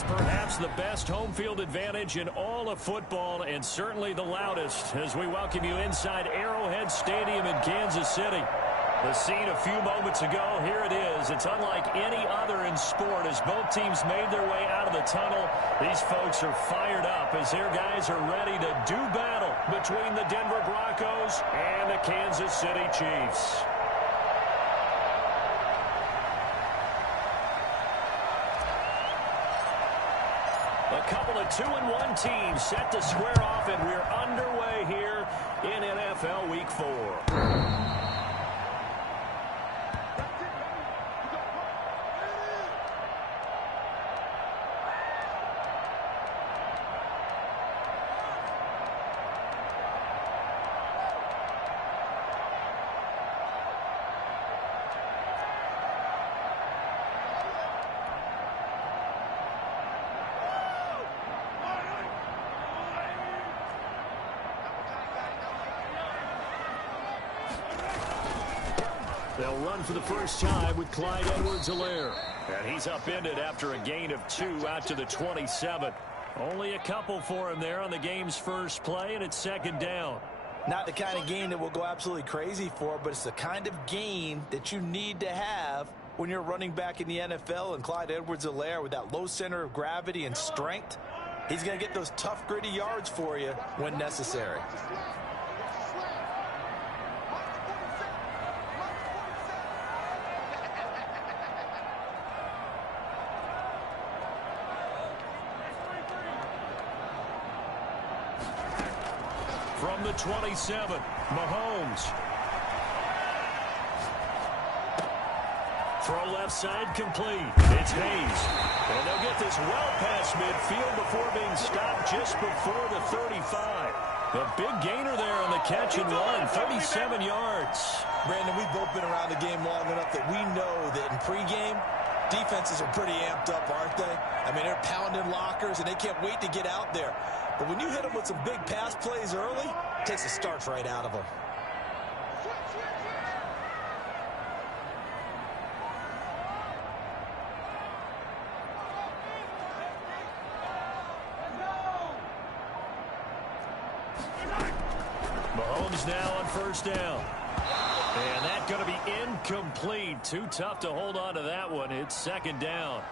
It's perhaps the best home field advantage in all of football and certainly the loudest as we welcome you inside Arrowhead Stadium in Kansas City. The scene a few moments ago, here it is. It's unlike any other in sport as both teams made their way out of the tunnel. These folks are fired up as their guys are ready to do battle between the Denver Broncos and the Kansas City Chiefs. A couple of 2-1 teams set to square off, and we're underway here in NFL Week 4. They'll run for the first time with Clyde Edwards-Helaire. And he's upended after a gain of 2 out to the 27. Only a couple for him there on the game's first play, and it's second down. Not the kind of gain that we'll go absolutely crazy for, but it's the kind of gain that you need to have when you're running back in the NFL. And Clyde Edwards-Helaire, with that low center of gravity and strength, he's going to get those tough, gritty yards for you when necessary. From the 27, Mahomes. Throw left side complete. It's Hayes. And they'll get this well past midfield before being stopped just before the 35. A big gainer there on the catch and run, 37 yards. Brandon, we've both been around the game long enough that we know that in pregame, defenses are pretty amped up, aren't they? I mean, they're pounding lockers, and they can't wait to get out there. But when you hit them with some big pass plays early, it takes the starch right out of them. Mahomes now on first down. And that's going to be incomplete. Too tough to hold on to that one. It's second down.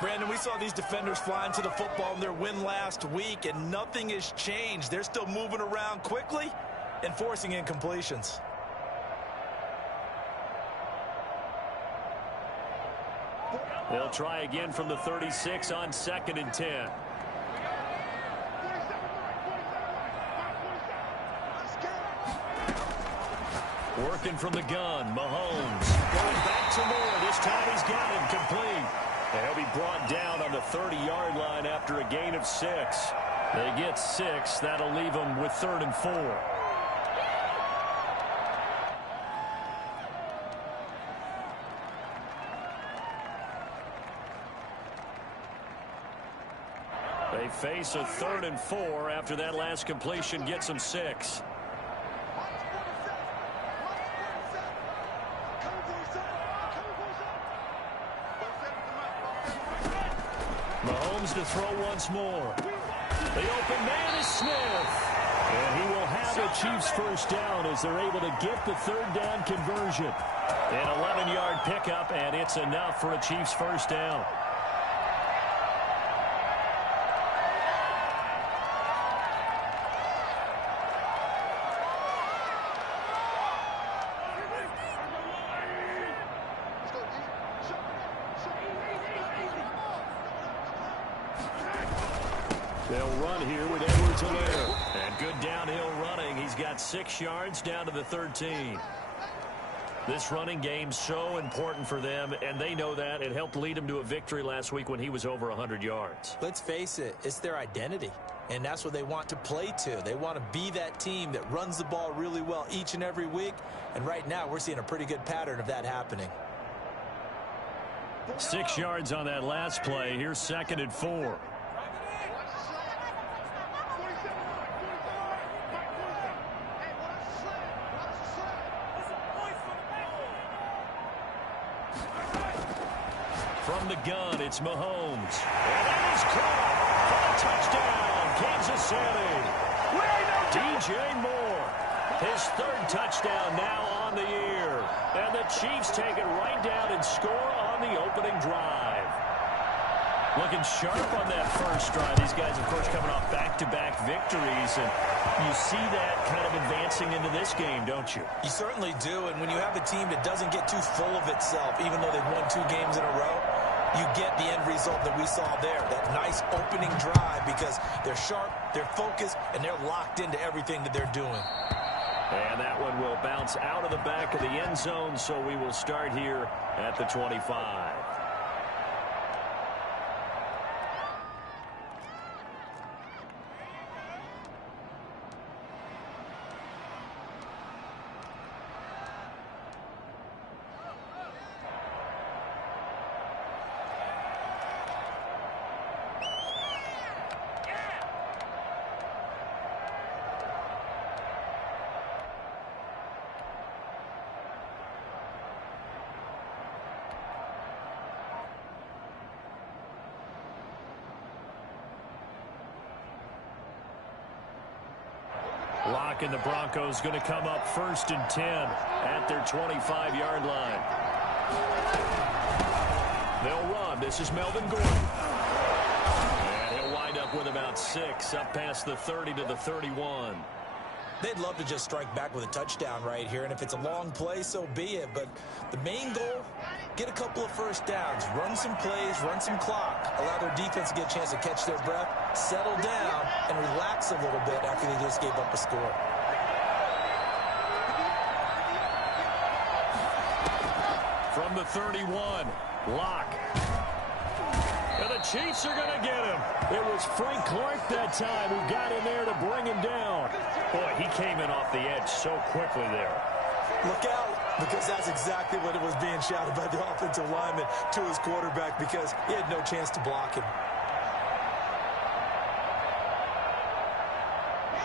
Brandon, we saw these defenders flying to the football in their win last week, and nothing has changed. They're still moving around quickly and forcing incompletions. They'll try again from the 36 on 2nd and 10. Working from the gun, Mahomes. Going back to Moore. This time he's got him complete. And he'll be brought down on the 30-yard line after a gain of 6. They get 6. That'll leave them with 3rd and 4. They face a 3rd and 4 after that last completion gets them 6. Mahomes to throw once more. The open man is Smith. And he will have the Chiefs first down as they're able to get the 3rd down conversion. An 11-yard pickup, and it's enough for a Chiefs first down. They'll run here with Edwards-Helaire. And good downhill running. He's got 6 yards down to the 13. This running game's so important for them, and they know that. It helped lead them to a victory last week when he was over 100 yards. Let's face it, it's their identity, and that's what they want to play to. They want to be that team that runs the ball really well each and every week, and right now we're seeing a pretty good pattern of that happening. 6 yards on that last play. Here's 2nd and 4. From the gun, It's Mahomes. And that is caught for a touchdown, Kansas City. DJ Moore, his third touchdown now on the year. And the Chiefs take it right down and score on the opening drive. Looking sharp on that first drive. These guys, of course, coming off back-to-back victories. And you see that kind of advancing into this game, don't you? You certainly do. And when you have a team that doesn't get too full of itself, even though they've won 2 games in a row, you get the end result that we saw there. That nice opening drive because they're sharp, they're focused, and they're locked into everything that they're doing. And that one will bounce out of the back of the end zone, so we will start here at the 25. Lock and the Broncos going to come up 1st and 10 at their 25-yard line. They'll run. This is Melvin Gordon. And he'll wind up with about 6 up past the 30 to the 31. They'd love to just strike back with a touchdown right here, and if it's a long play, so be it. But the main goal, get a couple of first downs, run some plays, run some clock, allow their defense to get a chance to catch their breath, settle down, and relax a little bit after they just gave up a score. From the 31, Locke. And the Chiefs are going to get him. It was Frank Clark that time who got in there to bring him down. Boy, he came in off the edge so quickly there. Look out, because that's exactly what it was being shouted by the offensive lineman to his quarterback because he had no chance to block him.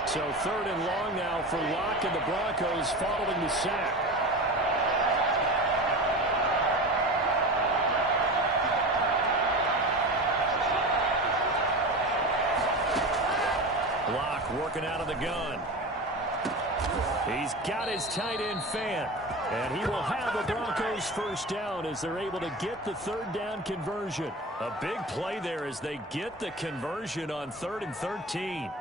So 3rd and long now for Locke and the Broncos following the sack. Working out of the gun. He's got his tight end fan. And he will have the Broncos first down as they're able to get the 3rd down conversion. A big play there as they get the conversion on 3rd and 13.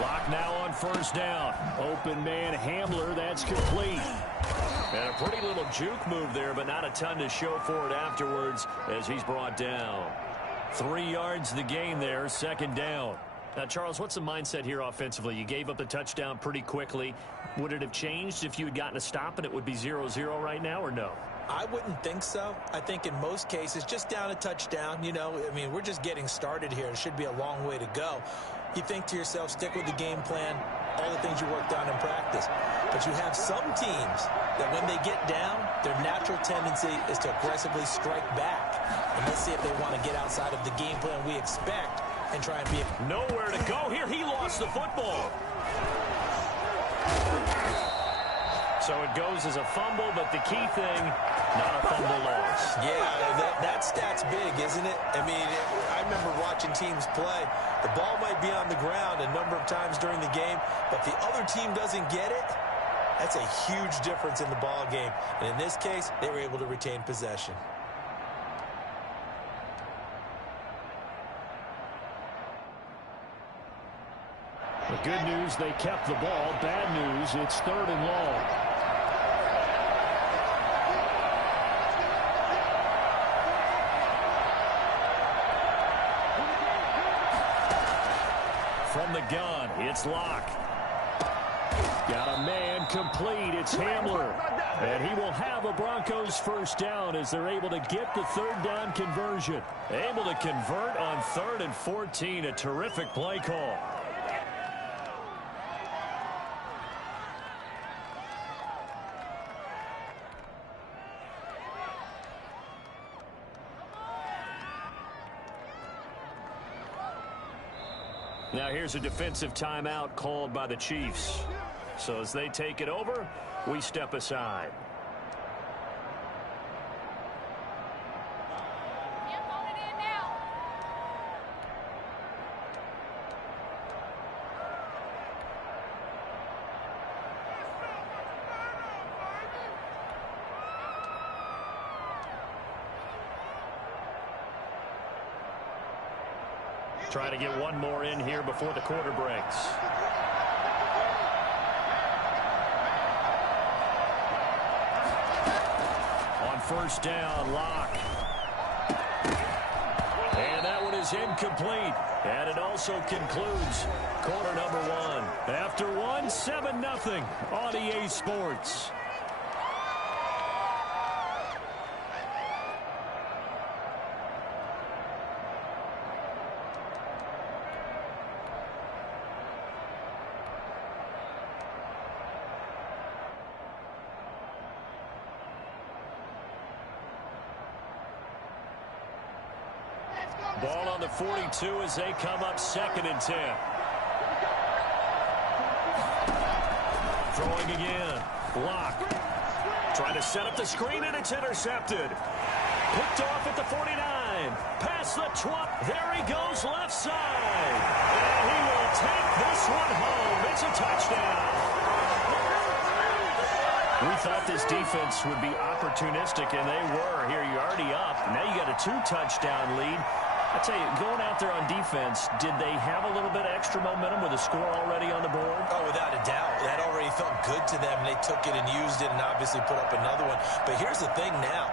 Lock now on 1st down. Open man Hamler, that's complete. And a pretty little juke move there, but not a ton to show for it afterwards as he's brought down. 3 yards the gain there, 2nd down. Now, Charles, what's the mindset here offensively? You gave up the touchdown pretty quickly. Would it have changed if you had gotten a stop and it would be 0-0 right now, or no? I wouldn't think so. I think in most cases, just down a touchdown, you know, I mean, we're just getting started here. It should be a long way to go. You think to yourself, stick with the game plan, all the things you worked on in practice. But you have some teams that when they get down, their natural tendency is to aggressively strike back. And let's see if they want to get outside of the game plan we expect and try and be nowhere to go here. He lost the football. So it goes as a fumble, but the key thing, not a fumble loss. Yeah, that stat's big, isn't it? I mean, I remember watching teams play. The ball might be on the ground a number of times during the game, but if the other team doesn't get it, that's a huge difference in the ball game. And in this case, they were able to retain possession. The good news, they kept the ball. Bad news, it's 3rd and long. From the gun, it's Locke. Got a man complete. It's Hamler. And he will have a Broncos first down as they're able to get the third down conversion. Able to convert on 3rd and 14. A terrific play call. Now here's a defensive timeout called by the Chiefs. So as they take it over, we step aside. Trying to get one more in here before the quarter breaks. On first down, Locke. And that one is incomplete. And it also concludes quarter number 1. After 1, 7-0 on EA Sports. Ball on the 42 as they come up 2nd and 10. Throwing again. Locke. Trying to set up the screen, and it's intercepted. Picked off at the 49. Past the 20. There he goes left side. And he will take this one home. It's a touchdown. We thought this defense would be opportunistic, and they were. Here, you're already up. Now you got a 2-touchdown lead. I tell you, going out there on defense, did they have a little bit of extra momentum with a score already on the board? Oh, without a doubt. That already felt good to them. They took it and used it and obviously put up another one. But here's the thing now.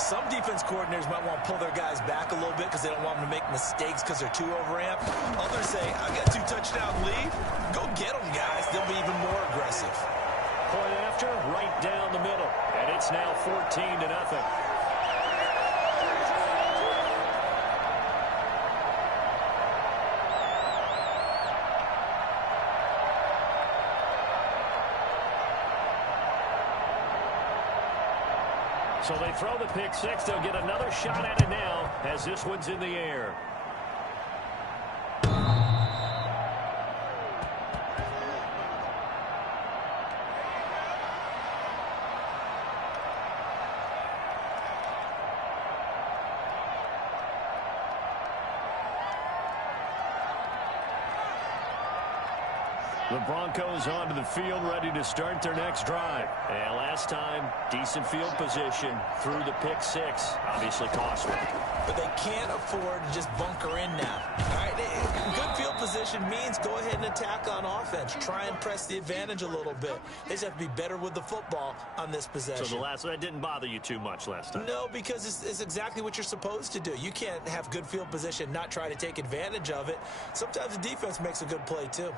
Some defense coordinators might want to pull their guys back a little bit because they don't want them to make mistakes because they're too overamped. Others say, I got a 2-touchdown lead. Go get them, guys. They'll be even more aggressive. Point after, right down the middle. And it's now 14-0. So they throw the pick six. They'll get another shot at it now as this one's in the air. The Broncos onto the field, ready to start their next drive. And last time, decent field position through the pick six. Obviously costly. But they can't afford to just bunker in now. All right, good field position means go ahead and attack on offense. Try and press the advantage a little bit. They just have to be better with the football on this possession. So the last one didn't bother you too much last time? No, because it's exactly what you're supposed to do. You can't have good field position, not try to take advantage of it. Sometimes the defense makes a good play, too.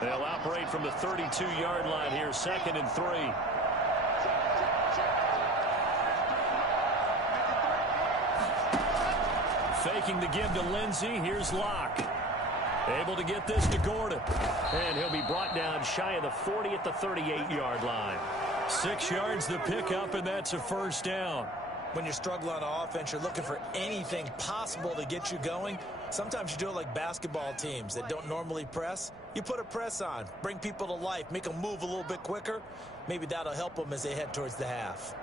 They'll operate from the 32-yard line here, 2nd and 3. Faking the give to Lindsey. Here's Locke. Able to get this to Gordon. And he'll be brought down shy of the 40 at the 38-yard line. 6 yards the pickup, and that's a first down. When you're struggling on offense, you're looking for anything possible to get you going. Sometimes you do it like basketball teams that don't normally press. You put a press on, bring people to life, make them move a little bit quicker. Maybe that'll help them as they head towards the half.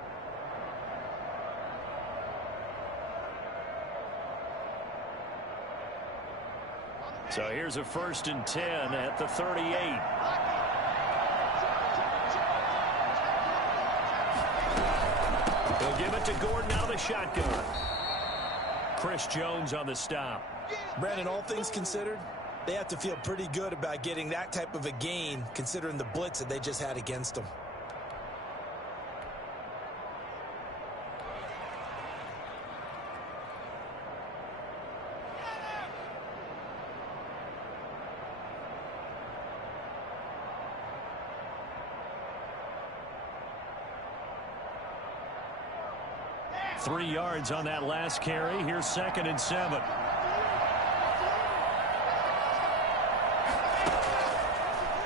So here's a 1st and 10 at the 38. He'll give it to Gordon out of the shotgun. Chris Jones on the stop. Brandon, all things considered, they have to feel pretty good about getting that type of a gain considering the blitz that they just had against them. 3 yards on that last carry. Here's 2nd and 7.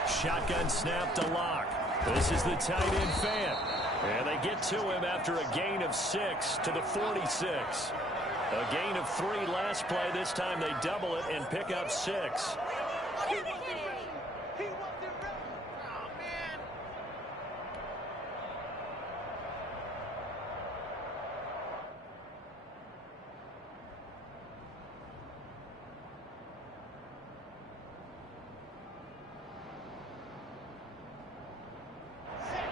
Shotgun snap to Locke. This is the tight end fan. And they get to him after a gain of 6 to the 46. A gain of 3 last play. This time they double it and pick up 6.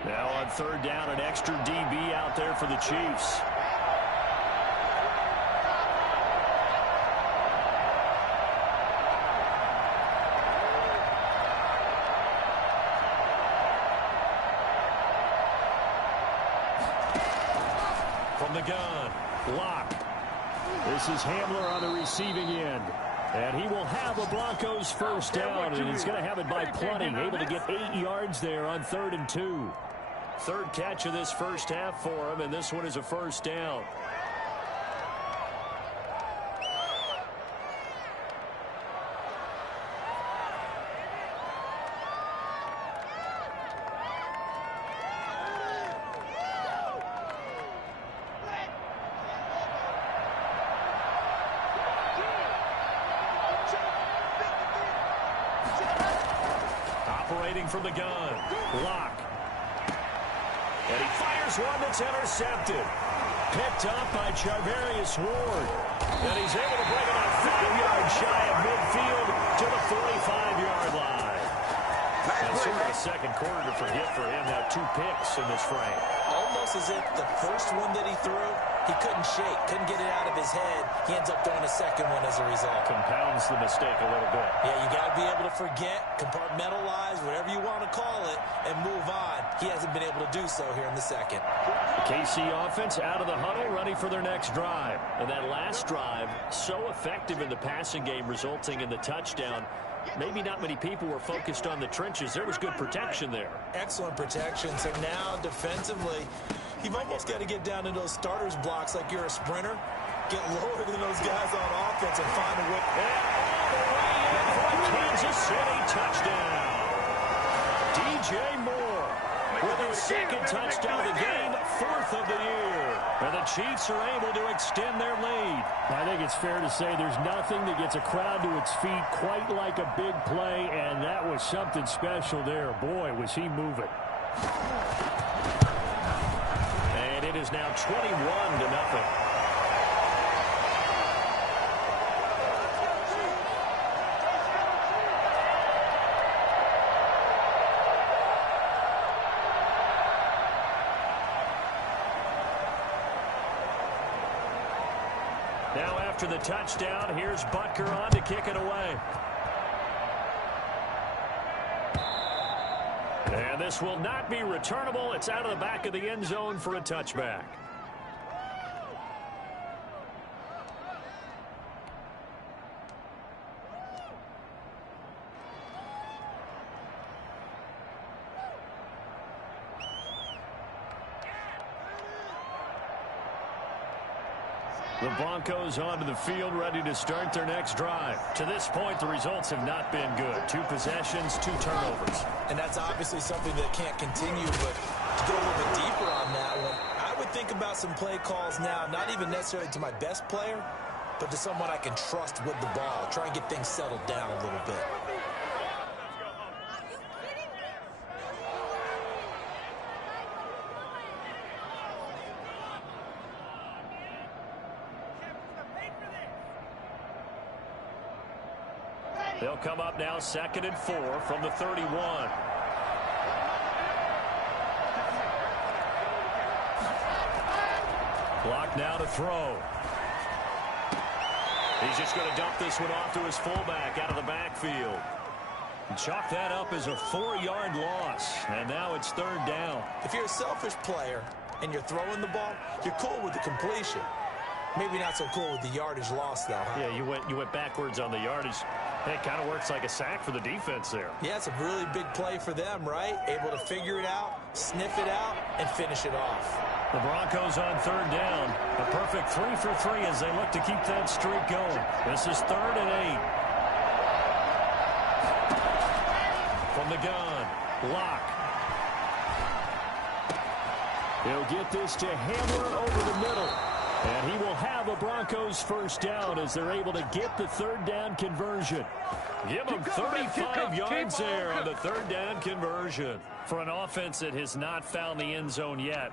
Now on 3rd down, an extra DB out there for the Chiefs. From the gun, Locke. This is Hamler on the receiving end. And he will have the Broncos first down, and he's going to have it by plenty. Able to get 8 yards there on 3rd and 2. 3rd catch of this first half for him, and this one is a first down. Operating from the gun, Locke. And he fires one that's intercepted. Picked up by Charvarius Ward. And he's able to bring it out 5 yards shy of midfield to the 45-yard line. And sort of a second quarter to forget for him. Now 2 picks in this frame. Almost as if the first one that he threw, he couldn't shake, couldn't get it out of his head. He ends up throwing a second one as a result. Compounds the mistake a little bit. Yeah, you got to be able to forget, compartmentalize, whatever you want to call it, and move on. He hasn't been able to do so here in the second. The KC offense out of the huddle, ready for their next drive. And that last drive, so effective in the passing game, resulting in the touchdown. Maybe not many people were focused on the trenches. There was good protection there. Excellent protection. So now, defensively, you've almost got to get down to those starters blocks like you're a sprinter. Get lower than those guys on offense and find a way. And all the way in for a Kansas City touchdown. DJ Moore with his 2nd touchdown of the game, 4th of the year. And the Chiefs are able to extend their lead. I think it's fair to say there's nothing that gets a crowd to its feet quite like a big play, and that was something special there. Boy, was he moving. And it is now 21-0. Now after the touchdown, here's Butker on to kick it away. And this will not be returnable. It's out of the back of the end zone for a touchback. The Broncos onto the field, ready to start their next drive. To this point, the results have not been good. 2 possessions, 2 turnovers. And that's obviously something that can't continue, but to go a little bit deeper on that one, I would think about some play calls now, not even necessarily to my best player, but to someone I can trust with the ball. Try and get things settled down a little bit. They'll come up now 2nd and 4 from the 31. Clock now to throw. He's just going to dump this one off to his fullback out of the backfield. And chalk that up as a 4-yard loss. And now it's 3rd down. If you're a selfish player and you're throwing the ball, you're cool with the completion. Maybe not so cool with the yardage loss, though. Huh? Yeah, you went backwards on the yardage. It kind of works like a sack for the defense there. Yeah, it's a really big play for them, right? Able to figure it out, sniff it out, and finish it off. The Broncos on third down. A perfect 3 for 3 as they look to keep that streak going. This is 3rd and 8. From the gun, Locke. He'll get this to Hamler over the middle. And he will have a Broncos first down as they're able to get the third down conversion. Give them 35 yards there on the third down conversion. For an offense that has not found the end zone yet,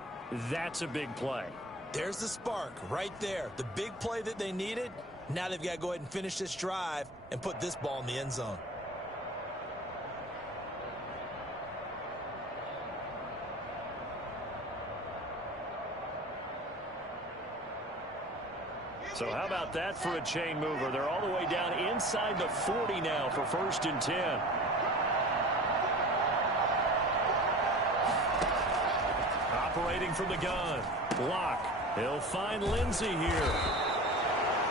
that's a big play. There's the spark right there. The big play that they needed. Now they've got to go ahead and finish this drive and put this ball in the end zone. So how about that for a chain mover? They're all the way down inside the 40 now for 1st and 10. Operating from the gun, Locke. He'll find Lindsey here.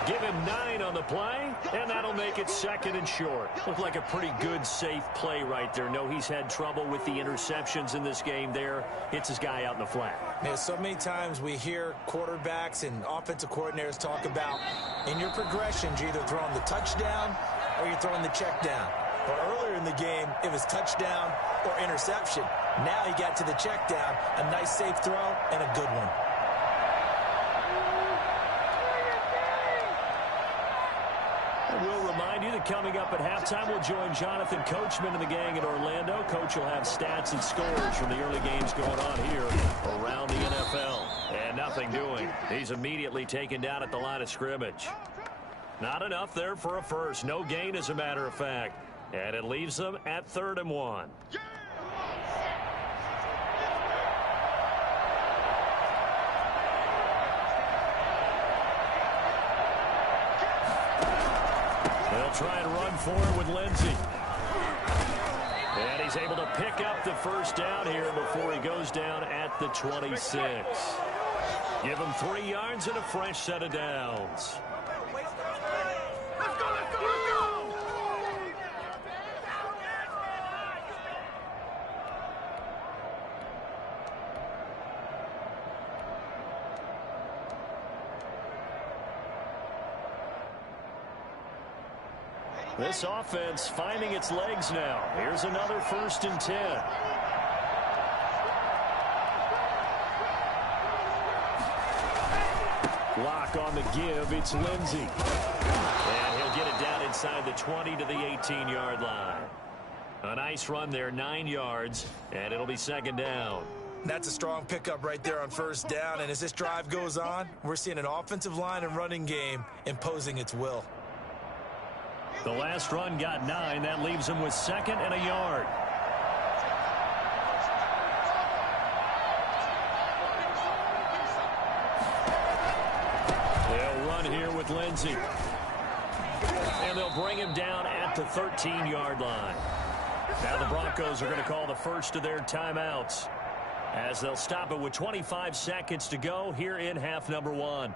Give him 9 on the play, and that'll make it 2nd and short. Looked like a pretty good, safe play right there. No, he's had trouble with the interceptions in this game there. Hits his guy out in the flat. Man, so many times we hear quarterbacks and offensive coordinators talk about in your progressions, you're either throwing the touchdown or you're throwing the check down. But earlier in the game, it was touchdown or interception. Now he got to the check down, a nice safe throw and a good one. We'll remind you that coming up at halftime, we'll join Jonathan Coachman and the gang in Orlando. Coach will have stats and scores from the early games going on here around the NFL. And nothing doing. He's immediately taken down at the line of scrimmage. Not enough there for a first. No gain, as a matter of fact. And it leaves them at 3rd and 1. They'll try and run forward with Lindsey. And he's able to pick up the first down here before he goes down at the 26. Give him 3 yards and a fresh set of downs. Let's go, let's go, let's go! This offense finding its legs now. Here's another 1st and 10. Lock on the give. It's Lindsey. And he'll get it down inside the 20 to the 18-yard line. A nice run there, 9 yards, and it'll be 2nd down. That's a strong pickup right there on 1st down. And as this drive goes on, we're seeing an offensive line and running game imposing its will. The last run got 9. That leaves him with 2nd and a yard. They'll run here with Lindsey. And they'll bring him down at the 13-yard line. Now the Broncos are going to call the first of their timeouts as they'll stop it with 25 seconds to go here in half number 1.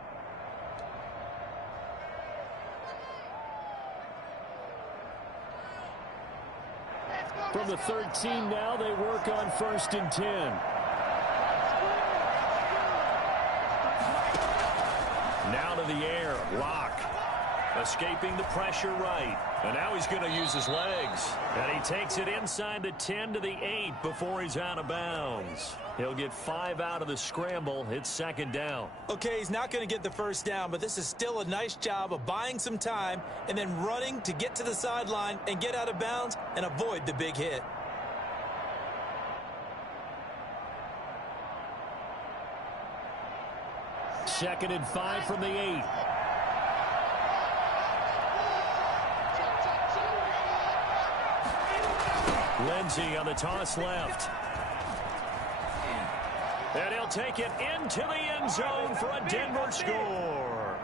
From the 13 now, they work on 1st and 10. Now to the air, Locke. Escaping the pressure right. And now he's going to use his legs. And he takes it inside the 10 to the 8 before he's out of bounds. He'll get 5 out of the scramble. It's 2nd down. Okay, he's not going to get the first down, but this is still a nice job of buying some time and then running to get to the sideline and get out of bounds and avoid the big hit. Second and 5 from the 8. Lindsey on the toss left. And he'll take it into the end zone for a Denver score.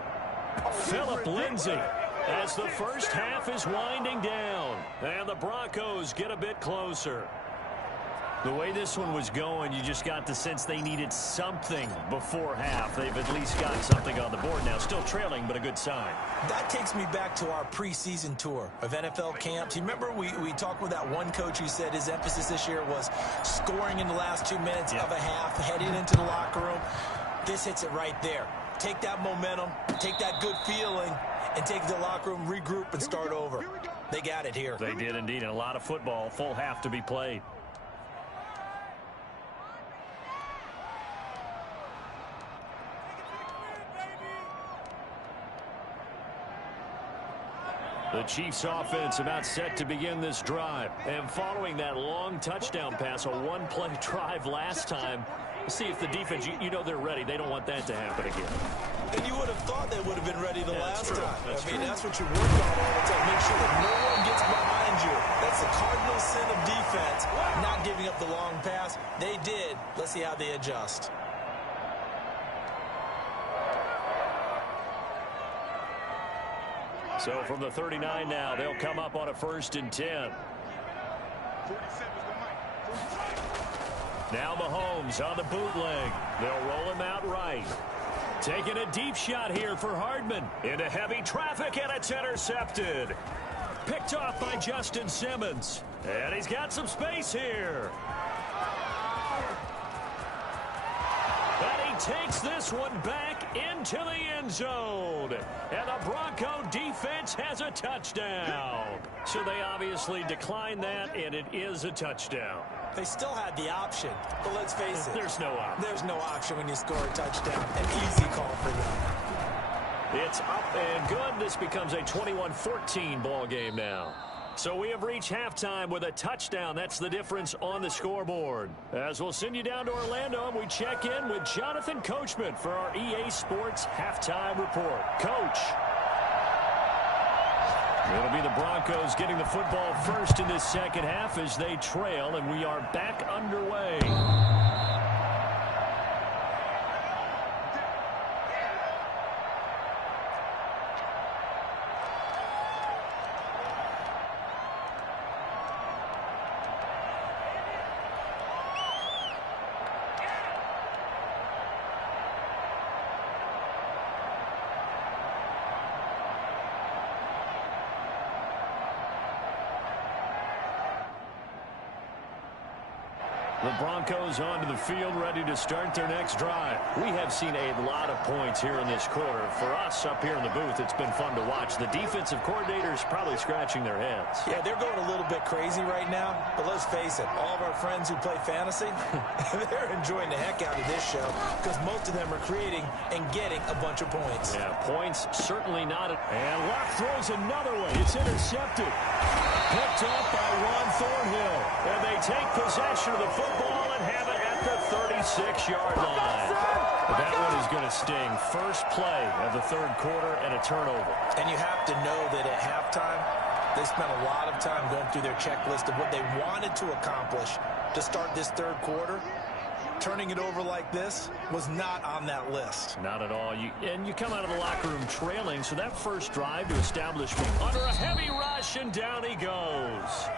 Phillip Lindsey as the first half is winding down. And the Broncos get a bit closer. The way this one was going, you just got the sense they needed something before half. They've at least got something on the board now. Still trailing, but a good sign. That takes me back to our preseason tour of NFL camps. You remember we talked with that one coach who said his emphasis this year was scoring in the last 2 minutes of a half, heading into the locker room. This hits it right there. Take that momentum, take that good feeling, and take the locker room, regroup, and start over. They got it here. They did indeed. And a lot of football, full half to be played. The Chiefs offense about set to begin this drive. And following that long touchdown pass, a one-play drive last time, see if the defense, you know they're ready. They don't want that to happen again. And you would have thought they would have been ready the last time. I mean, that's what you work on all the time. Make sure that no one gets behind you. That's the cardinal sin of defense, not giving up the long pass. They did. Let's see how they adjust. So from the 39 now, they'll come up on a 1st and 10. Now Mahomes on the bootleg. They'll roll him out right. Taking a deep shot here for Hardman. Into heavy traffic, and it's intercepted. Picked off by Justin Simmons. And he's got some space here. And he takes this one back into the end zone. And the Bronco defense has a touchdown. So they obviously declined that, and it is a touchdown. They still had the option, but let's face it. There's no option. There's no option when you score a touchdown. An easy call for them. It's up and good. This becomes a 21-14 ball game now. So we have reached halftime with a touchdown. That's the difference on the scoreboard. As we'll send you down to Orlando, and we check in with Jonathan Coachman for our EA Sports Halftime Report. Coach. It'll be the Broncos getting the football first in this second half as they trail, and we are back underway. The Broncos onto the field, ready to start their next drive. We have seen a lot of points here in this quarter. For us up here in the booth, it's been fun to watch. The defensive coordinators probably scratching their heads. Yeah, they're going a little bit crazy right now. But let's face it, all of our friends who play fantasy, they're enjoying the heck out of this show because most of them are creating and getting a bunch of points. Yeah, points certainly not. And Luck throws another one. It's intercepted. Picked up by Ron Thornhill. And they take possession of the football and have it at the 36-yard line. That one is going to sting. First play of the third quarter and a turnover. And you have to know that at halftime, they spent a lot of time going through their checklist of what they wanted to accomplish to start this third quarter. Turning it over like this was not on that list. Not at all. And you come out of the locker room trailing, so that first drive to establish under a heavy rush, and down he goes.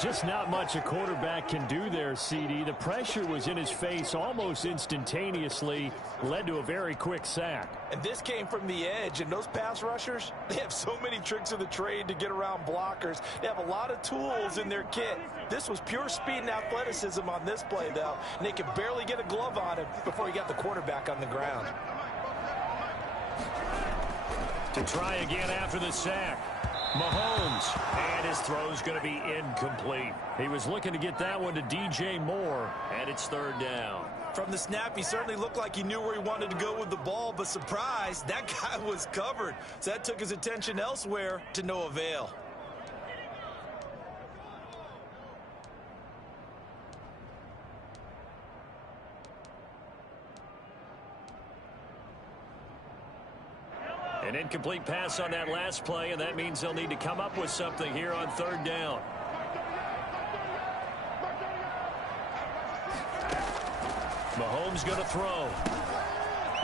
Just not much a quarterback can do there, CD. The pressure was in his face almost instantaneously, led to a very quick sack. And this came from the edge, and those pass rushers, they have so many tricks of the trade to get around blockers. They have a lot of tools in their kit. This was pure speed and athleticism on this play, though, and they could barely get a glove on him before he got the quarterback on the ground. To try again after the sack. Mahomes, and his throw's going to be incomplete. He was looking to get that one to DJ Moore, and it's third down. From the snap, he certainly looked like he knew where he wanted to go with the ball, but surprise, that guy was covered. So that took his attention elsewhere to no avail. An incomplete pass on that last play, and that means they'll need to come up with something here on third down. Mahomes going to throw.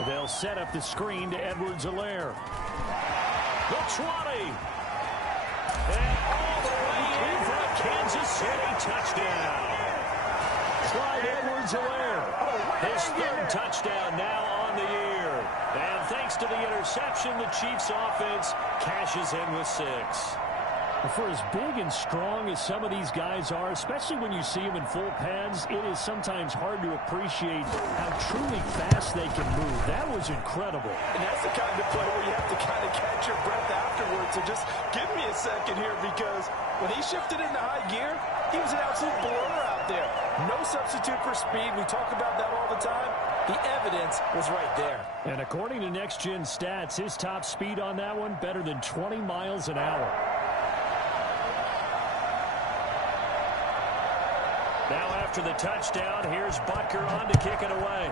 They'll set up the screen to Edwards-Helaire. The 20. And all the way in for a Kansas City touchdown. Clyde Edwards-Helaire. His third touchdown now on the year. And thanks to the interception, the Chiefs offense cashes in with 6. For as big and strong as some of these guys are, especially when you see them in full pads, it is sometimes hard to appreciate how truly fast they can move. That was incredible. And that's the kind of play where you have to kind of catch your breath afterwards. So just give me a second here, because when he shifted into high gear, he was an absolute blower out there. No substitute for speed. We talk about that all the time. The evidence was right there. And according to Next Gen Stats, his top speed on that one, better than 20 miles an hour. Now after the touchdown, here's Butker on to kick it away.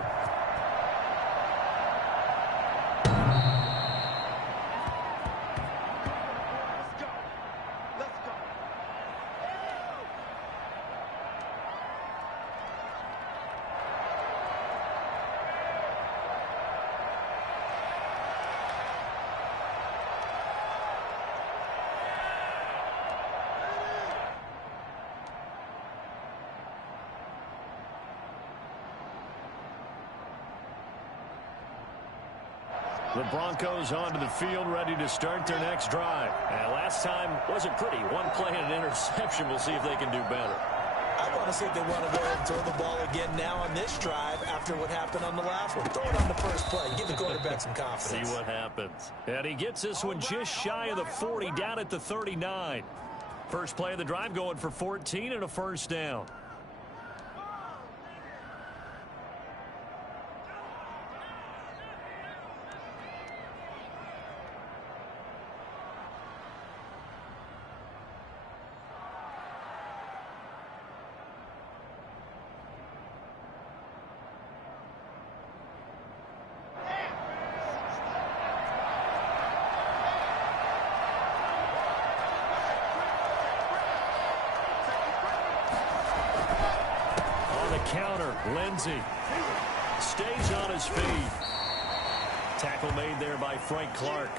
The Broncos onto the field, ready to start their next drive. And last time wasn't pretty. One play and an interception. We'll see if they can do better. I want to see if they want to go ahead and throw the ball again now on this drive after what happened on the last one. Throw it on the first play. Give the quarterback some confidence. See what happens. And he gets this one just shy of the 40, down at the 39. First play of the drive going for 14 and a first down. Counter, Lindsey stays on his feet. Tackle made there by Frank Clark.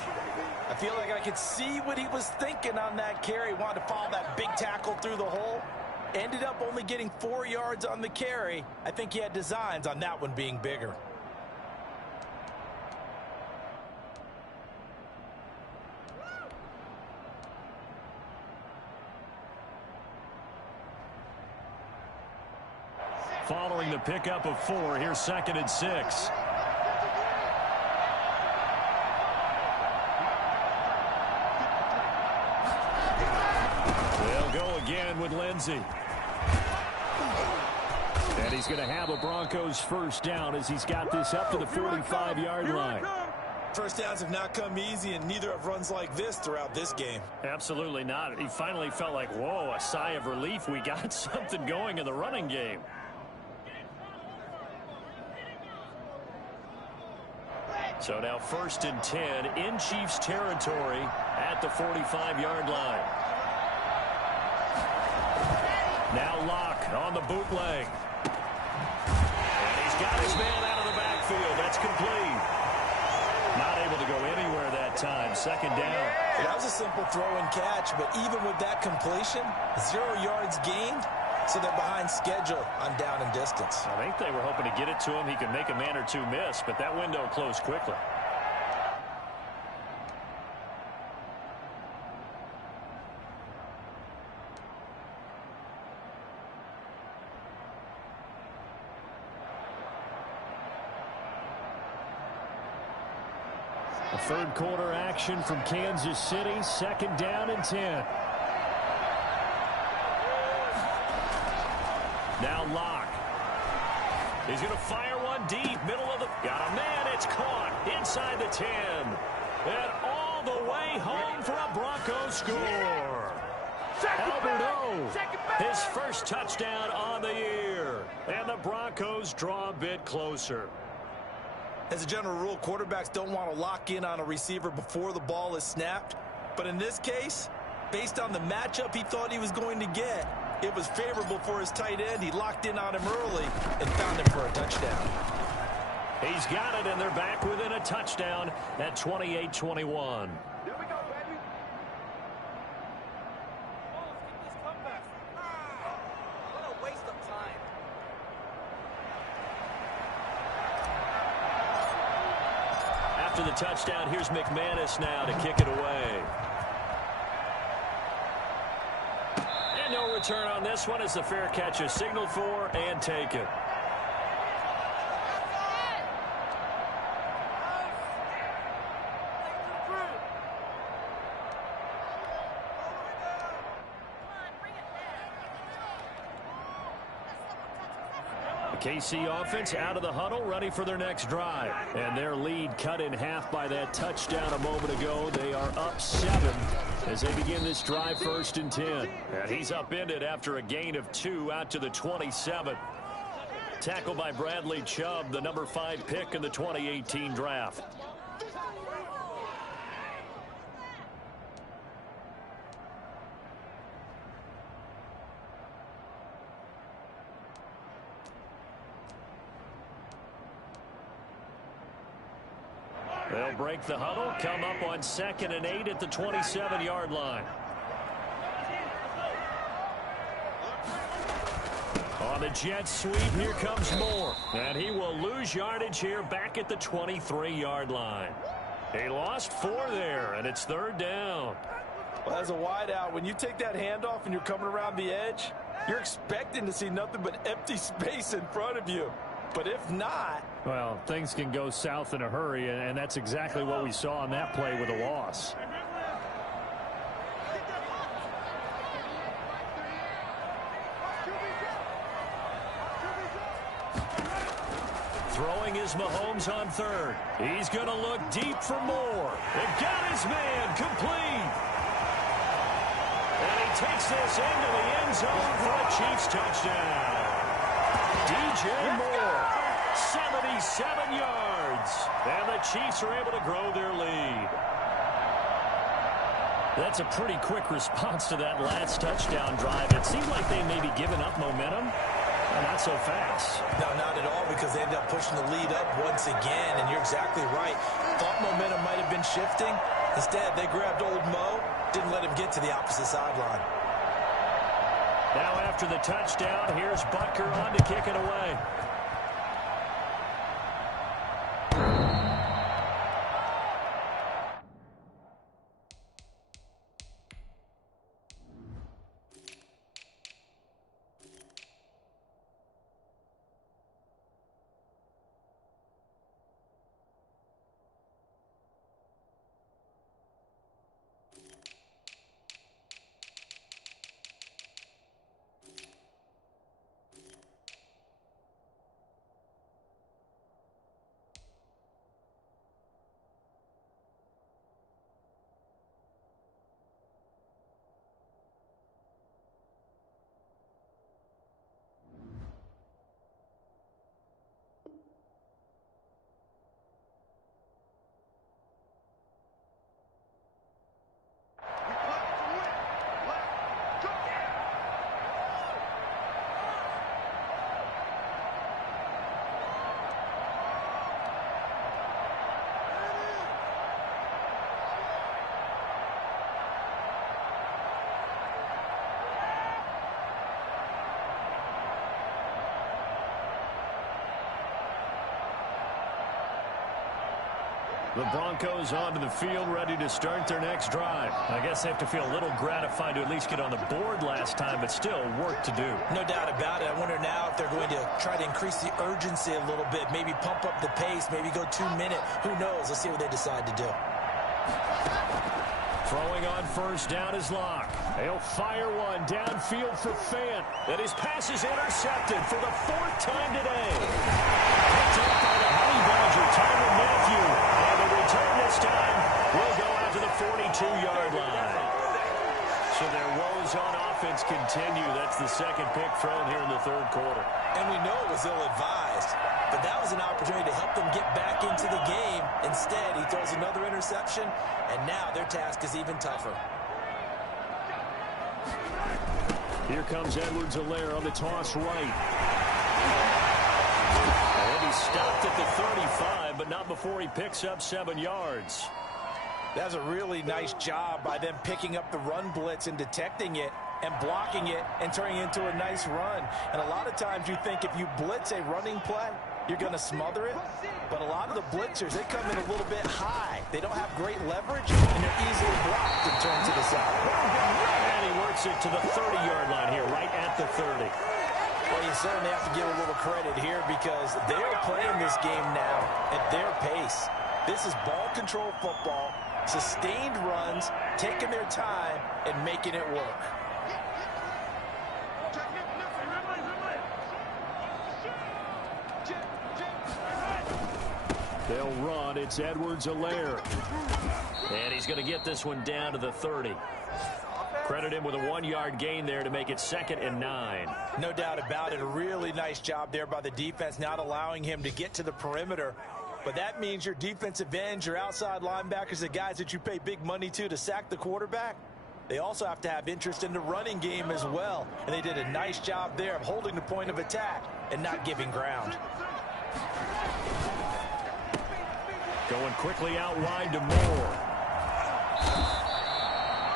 I feel like I could see what he was thinking on that carry. Wanted to follow that big tackle through the hole. Ended up only getting 4 yards on the carry. I think he had designs on that one being bigger. Following the pickup of 4, here's 2nd and 6. They'll go again with Lindsey. And he's going to have a Broncos first down as he's got this up to the 45-yard line. First downs have not come easy, and neither have runs like this throughout this game. Absolutely not. He finally felt like, whoa, a sigh of relief. We got something going in the running game. So now 1st and 10 in Chiefs territory at the 45-yard line. Now Locke on the bootleg. And he's got his man out of the backfield. That's complete. Not able to go anywhere that time. 2nd down. That was a simple throw and catch, but even with that completion, 0 yards gained. So they're behind schedule on down and distance. I think they were hoping to get it to him. He could make a man or two miss, but that window closed quickly. A 3rd quarter action from Kansas City. 2nd down and 10. Now Locke. He's going to fire one deep. Middle of the... Got a man. It's caught inside the 10. And all the way home for a Broncos score. Albert O. His first touchdown on the year. And the Broncos draw a bit closer. As a general rule, quarterbacks don't want to lock in on a receiver before the ball is snapped. But in this case, based on the matchup he thought he was going to get, it was favorable for his tight end. He locked in on him early and found him for a touchdown. He's got it, and they're back within a touchdown at 28-21. There we go, baby. Oh, keep this comeback. What a waste of time. After the touchdown, here's McManus now to kick it away. return on this one as the fair catch is signaled for and taken. KC offense out of the huddle, ready for their next drive. And their lead cut in half by that touchdown a moment ago. They are up 7 as they begin this drive, 1st and 10. And he's upended after a gain of 2 out to the 27. Tackled by Bradley Chubb, the number 5 pick in the 2018 draft. They'll break the huddle, come up on 2nd and 8 at the 27-yard line. On the jet sweep, here comes Moore. And he will lose yardage here back at the 23-yard line. He lost 4 there, and it's 3rd down. Well, as a wideout, when you take that handoff and you're coming around the edge, you're expecting to see nothing but empty space in front of you. But if not... Well, things can go south in a hurry, and that's exactly what we saw on that play with a loss. Throwing is Mahomes on 3rd. He's going to look deep for Moore. It got his man complete. And he takes this into the end zone for a Chiefs touchdown. DJ Moore, 77 yards. And the Chiefs are able to grow their lead. That's a pretty quick response to that last touchdown drive. It seemed like they may be giving up momentum. Not so fast. No, not at all, because they ended up pushing the lead up once again, and you're exactly right. Thought momentum might have been shifting. Instead, they grabbed old Mo, didn't let him get to the opposite sideline. Now after the touchdown, here's Butker on to kick it away. The Broncos onto the field, ready to start their next drive. I guess they have to feel a little gratified to at least get on the board last time, but still work to do. No doubt about it. I wonder now if they're going to try to increase the urgency a little bit, maybe pump up the pace, maybe go 2-minute. Who knows? Let's see what they decide to do. Throwing on first down is Locke. He'll fire one downfield for Fant. And his pass is intercepted for the 4th time today. Picked up by the Honey Badger, Tyrann Mathieu. And the return this time will go out to the 42-yard line. So their woes on offense continue. That's the 2nd pick thrown here in the 3rd quarter. And we know it was ill-advised. But that was an opportunity to help them get back into the game. Instead, he throws another interception, and now their task is even tougher. Here comes Edwards-Helaire on the toss right. And he stopped at the 35, but not before he picks up 7 yards. That's a really nice job by them picking up the run blitz and detecting it and blocking it and turning it into a nice run. And a lot of times you think if you blitz a running play, you're going to smother it. But a lot of the blitzers, they come in a little bit high. They don't have great leverage, and they're easily blocked and turned to the side. And he works it to the 30-yard line here, right at the 30. Well, you certainly have to give a little credit here because they're playing this game now at their pace. This is ball control football, sustained runs, taking their time, and making it work. They'll run. It's Edwards-Helaire. And he's going to get this one down to the 30. Credit him with a 1-yard gain there to make it 2nd and 9. No doubt about it. A really nice job there by the defense, not allowing him to get to the perimeter. But that means your defensive ends, your outside linebackers, the guys that you pay big money to sack the quarterback, they also have to have interest in the running game as well. And they did a nice job there of holding the point of attack and not giving ground. Going quickly out wide to Moore.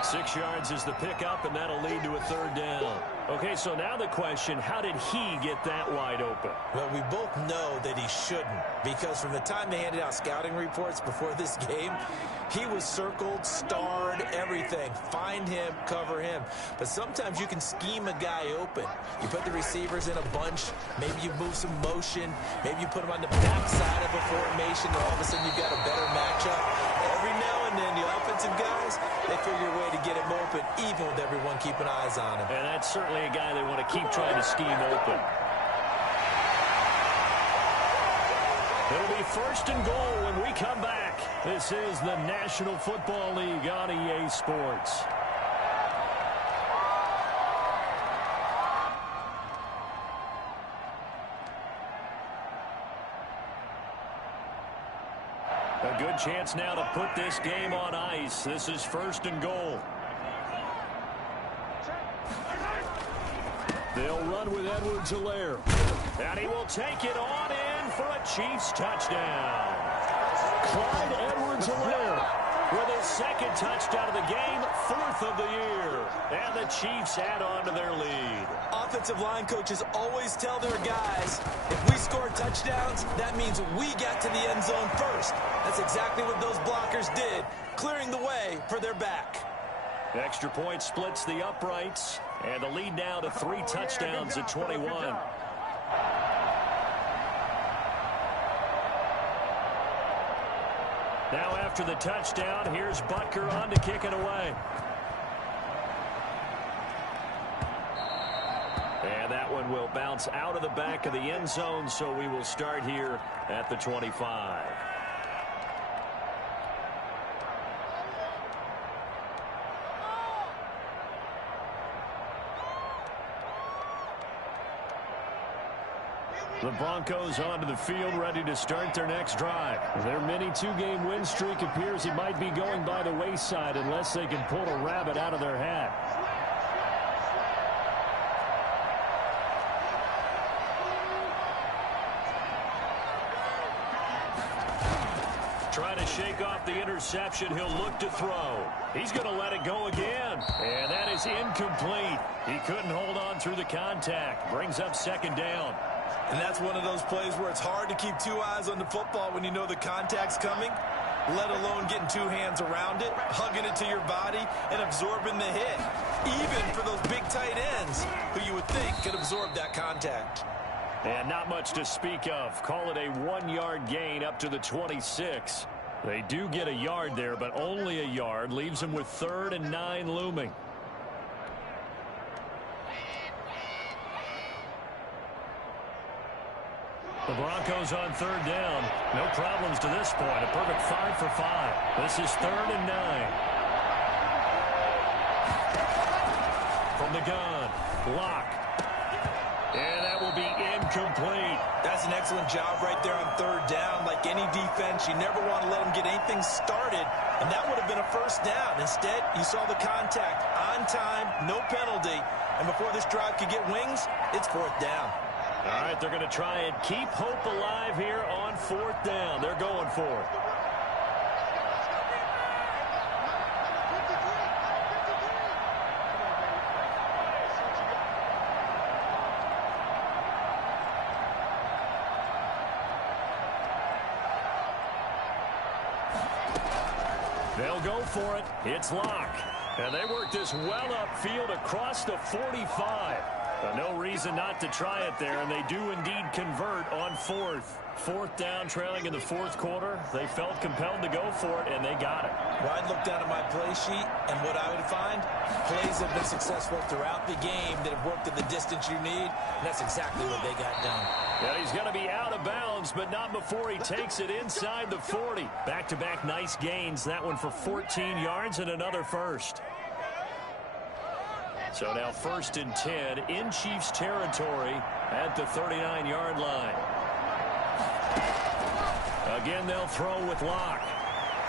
6 yards is the pickup, and that'll lead to a 3rd down. Okay, so now the question, how did he get that wide open? Well, we both know that he shouldn't, because from the time they handed out scouting reports before this game, he was circled, starred, everything. Find him, cover him. But sometimes you can scheme a guy open. You put the receivers in a bunch. Maybe you move some motion. Maybe you put them on the backside of a formation, and all of a sudden you've got a better matchup. Every now and then, the offensive guys, they figure a way to get him open, even with everyone keeping eyes on him. And that's certainly a guy they want to keep trying to scheme open. It'll be 1st and goal when we come back. This is the National Football League on EA Sports. A good chance now to put this game on ice. This is 1st and goal. They'll run with Edwards-Helaire. And he will take it on in for a Chiefs touchdown. Clyde Edwards-Helaire with his 2nd touchdown of the game, 4th of the year. And the Chiefs add on to their lead. Offensive line coaches always tell their guys, if we score touchdowns, that means we got to the end zone first. That's exactly what those blockers did, clearing the way for their back. Extra point splits the uprights, and the lead now to 3 touchdowns at 21. Now after the touchdown, here's Butker on to kick it away. And that one will bounce out of the back of the end zone, so we will start here at the 25. The Broncos onto the field, ready to start their next drive. Their mini 2-game win streak appears it might be going by the wayside unless they can pull a rabbit out of their hat. Trying to shake off the interception. He'll look to throw. He's going to let it go again. And that is incomplete. He couldn't hold on through the contact. Brings up 2nd down. And that's one of those plays where it's hard to keep 2 eyes on the football when you know the contact's coming, let alone getting 2 hands around it, hugging it to your body, and absorbing the hit. Even for those big tight ends who you would think could absorb that contact. And not much to speak of. Call it a 1-yard gain up to the 26. They do get a yard there, but only a yard. Leaves them with 3rd and 9 looming. The Broncos on 3rd down. No problems to this point. A perfect 5 for 5. This is 3rd and 9. From the gun, Locke. And that will be incomplete. That's an excellent job right there on 3rd down. Like any defense, you never want to let them get anything started, and that would have been a 1st down. Instead, you saw the contact on time, no penalty, and before this drive could get wings, it's 4th down. All right, they're going to try and keep hope alive here on 4th down. They're going for it. They'll go for it. It's Locke. And they work this well upfield across the 45. No reason not to try it there, and they do indeed convert on fourth. Fourth down, trailing in the fourth quarter. They felt compelled to go for it, and they got it. Well, I'd look down at my play sheet, and what I would find, plays have been successful throughout the game that have worked at the distance you need, and that's exactly what they got done. And he's going to be out of bounds, but not before he takes it inside the 40. Back-to-back nice gains. That one for 14 yards and another first. So now 1st and 10 in Chiefs territory at the 39-yard line. Again, they'll throw with Locke.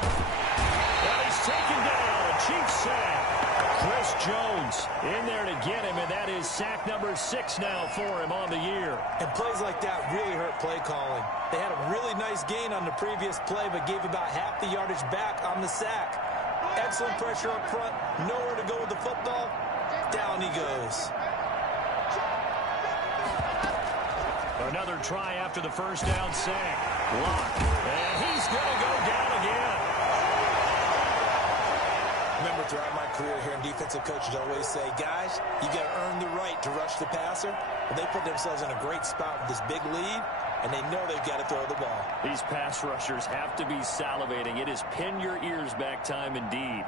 And he's taken down. A Chiefs sack. Chris Jones in there to get him, and that is sack number 6 now for him on the year. And plays like that really hurt play calling. They had a really nice gain on the previous play, but gave about half the yardage back on the sack. Excellent pressure up front. Nowhere to go with the football. Down he goes. Another try after the first down sack. Locke. And he's going to go down again. Remember, throughout my career here, defensive coaches always say, guys, you got to earn the right to rush the passer. But they put themselves in a great spot with this big lead, and they know they've got to throw the ball. These pass rushers have to be salivating. It is pin your ears back time indeed.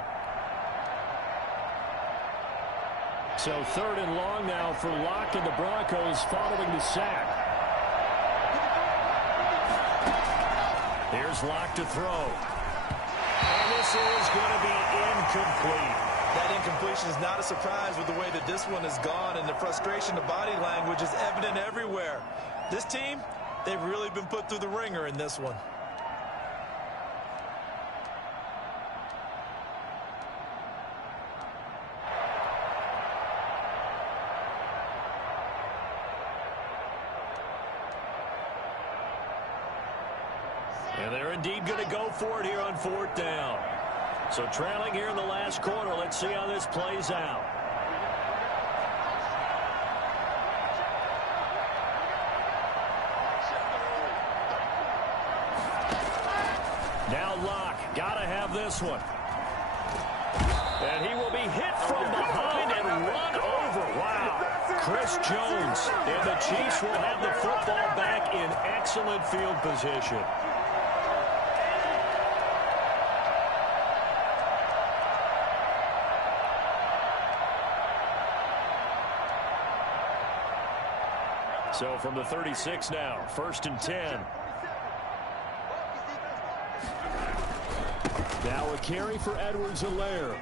So 3rd and long now for Locke and the Broncos following the sack. Here's Locke to throw. And this is going to be incomplete. That incompletion is not a surprise with the way that this one has gone, and the frustration, the body language is evident everywhere. This team, they've really been put through the ringer in this one. And they're indeed going to go for it here on 4th down. So trailing here in the last quarter. Let's see how this plays out. Now Locke. Got to have this one. And he will be hit from behind and run over. Wow. Chris Jones. And the Chiefs will have the football back in excellent field position. So from the 36 now, 1st and 10. Now a carry for Edwards-Helaire.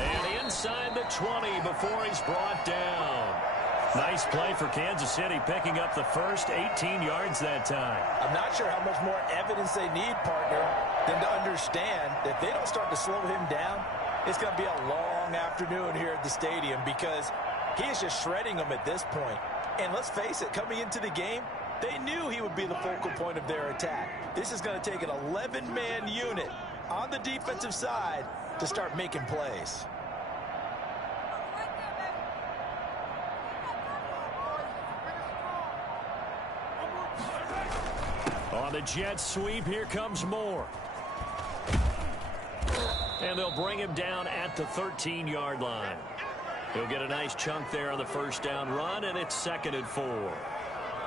And inside the 20 before he's brought down. Nice play for Kansas City, picking up the first 18 yards that time. I'm not sure how much more evidence they need, partner, than to understand that if they don't start to slow him down, it's going to be a long afternoon here at the stadium, because he is just shredding them at this point. And let's face it, coming into the game, they knew he would be the focal point of their attack. This is going to take an 11-man unit on the defensive side to start making plays. On the jet sweep, here comes Moore. And they'll bring him down at the 13-yard line. He'll get a nice chunk there on the first down run, and it's 2nd and 4.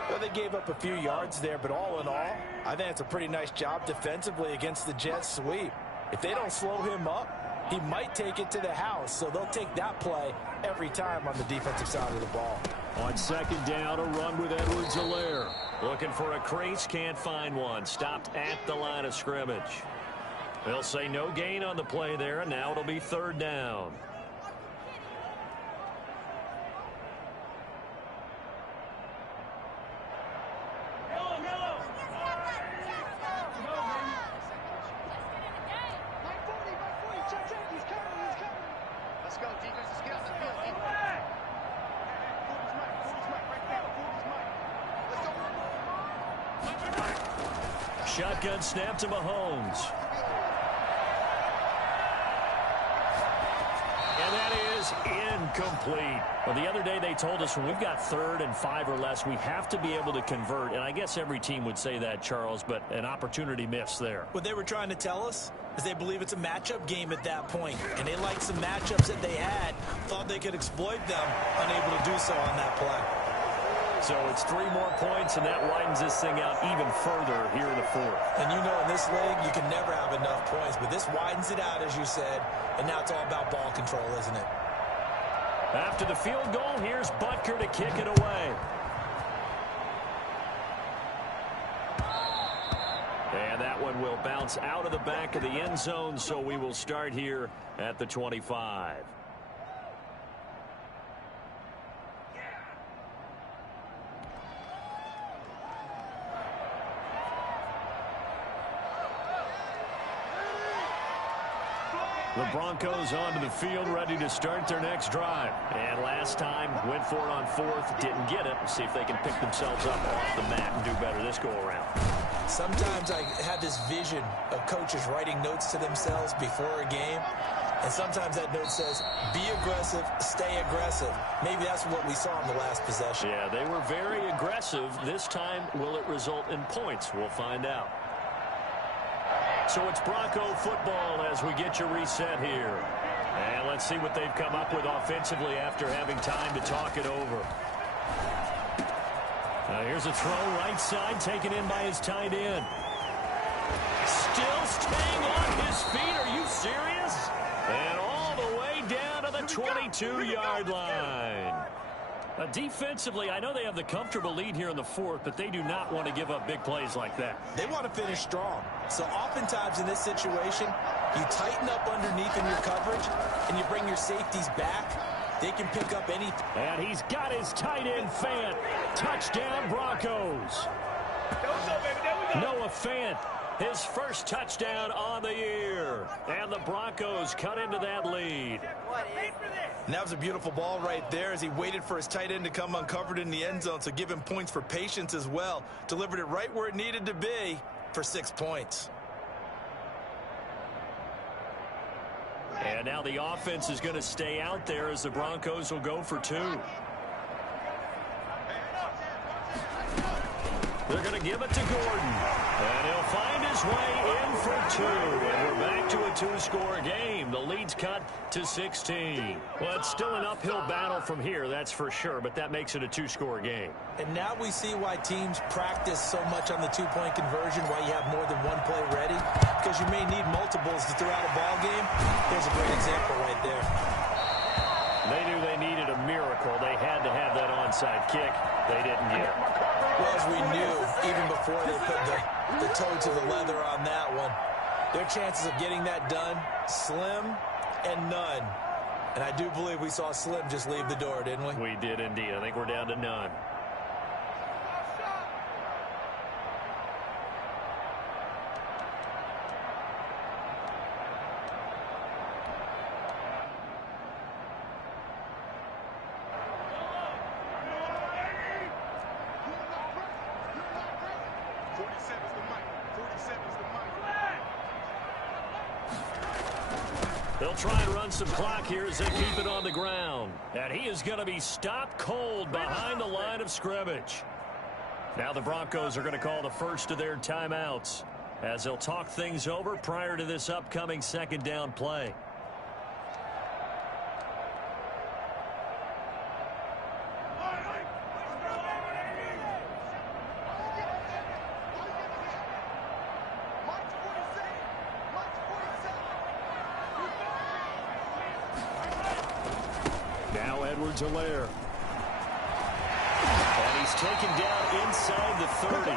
Well, they gave up a few yards there, but all in all, I think it's a pretty nice job defensively against the jet sweep. If they don't slow him up, he might take it to the house, so they'll take that play every time on the defensive side of the ball. On 2nd down, a run with Edwards-Helaire. Looking for a crease, can't find one. Stopped at the line of scrimmage. They'll say no gain on the play there, and now it'll be 3rd down. Shotgun snap to Mahomes. And that is incomplete. Well, the other day they told us when we've got 3rd and 5 or less, we have to be able to convert. And I guess every team would say that, Charles, but an opportunity missed there. What they were trying to tell us is they believe it's a matchup game at that point. And they liked some matchups that they had, thought they could exploit them, unable to do so on that play. So it's 3 more points, and that widens this thing out even further here in the 4th. And you know in this league, you can never have enough points. But this widens it out, as you said. And now it's all about ball control, isn't it? After the field goal, here's Butker to kick it away. And that one will bounce out of the back of the end zone, so we will start here at the 25. The Broncos onto the field, ready to start their next drive. And last time, went for it on 4th, didn't get it. We'll see if they can pick themselves up off the mat and do better this go-around. Sometimes I have this vision of coaches writing notes to themselves before a game. And sometimes that note says, be aggressive, stay aggressive. Maybe that's what we saw in the last possession. Yeah, they were very aggressive. This time, will it result in points? We'll find out. So it's Bronco football as we get you reset here. And let's see what they've come up with offensively after having time to talk it over. Here's a throw right side, taken in by his tight end. Still staying on his feet. Are you serious? And all the way down to the 22-yard line. Defensively, I know they have the comfortable lead here in the 4th, but they do not want to give up big plays like that. They want to finish strong. So oftentimes in this situation, you tighten up underneath in your coverage, and you bring your safeties back. They can pick up any. And he's got his tight end, Fant. Touchdown, Broncos. Noah Fant, his first touchdown on the year. And the Broncos cut into that lead. And that was a beautiful ball right there as he waited for his tight end to come uncovered in the end zone. So give him points for patience as well. Delivered it right where it needed to be for 6 points. And now the offense is going to stay out there as the Broncos will go for 2. They're going to give it to Gordon. And he'll find his way in for 2. And we're back to a 2-score game. The lead's cut to 16. Well, it's still an uphill battle from here, that's for sure, but that makes it a 2-score game. And now we see why teams practice so much on the 2-point conversion, why you have more than one play ready, because you may need multiples to throw out a ball game. Here's a great example right there. They knew they needed a miracle. They had to have that onside kick. They didn't get it. Well, as we knew, even before they put the toe to the leather on that one, their chances of getting that done, slim and none. And I do believe we saw Slim just leave the door, didn't we? We did indeed. I think we're down to none. They'll try and run some clock here as they keep it on the ground. And he is going to be stopped cold behind the line of scrimmage. Now the Broncos are going to call the first of their timeouts as they'll talk things over prior to this upcoming 2nd down play. Alaire. And he's taken down inside the 30.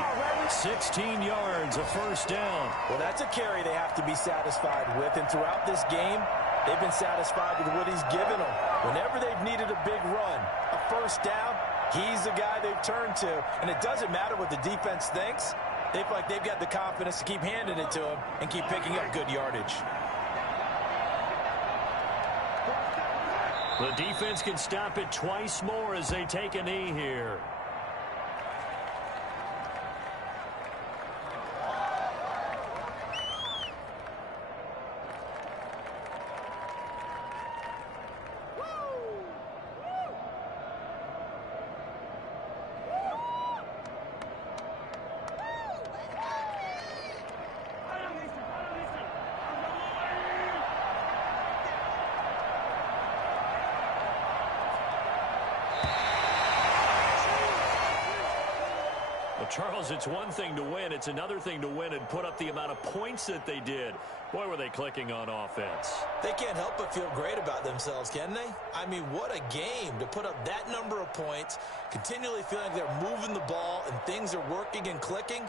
16 yards, a first down. Well, that's a carry they have to be satisfied with. And throughout this game, they've been satisfied with what he's given them. Whenever they've needed a big run, a first down, he's the guy they've turned to. And it doesn't matter what the defense thinks. They feel like they've got the confidence to keep handing it to him and keep picking up good yardage. The defense can stop it twice more as they take a knee here. Charles, it's one thing to win. It's another thing to win and put up the amount of points that they did. Boy, were they clicking on offense. They can't help but feel great about themselves, can they? I mean, what a game to put up that number of points, continually feeling like they're moving the ball and things are working and clicking.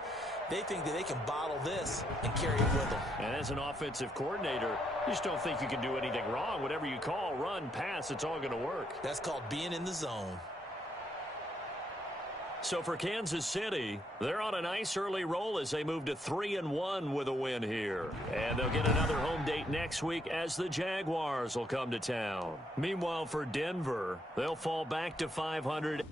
They think that they can bottle this and carry it with them. And as an offensive coordinator, you just don't think you can do anything wrong. Whatever you call, run, pass, it's all going to work. That's called being in the zone. So for Kansas City, they're on a nice early roll as they move to 3-1 with a win here. And they'll get another home date next week as the Jaguars will come to town. Meanwhile, for Denver, they'll fall back to 500.